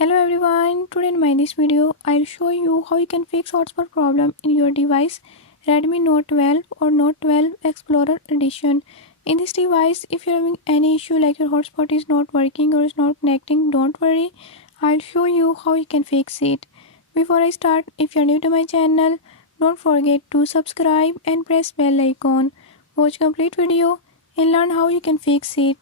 Hello everyone, today in my this video I'll show you how you can fix hotspot problem in your device Redmi Note 12 or Note 12 Explorer edition. In this device, if you're having any issue like your hotspot is not working or is not connecting, don't worry, I'll show you how you can fix it. Before I start, if you're new to my channel, don't forget to subscribe and press bell icon. Watch complete video and learn how you can fix it.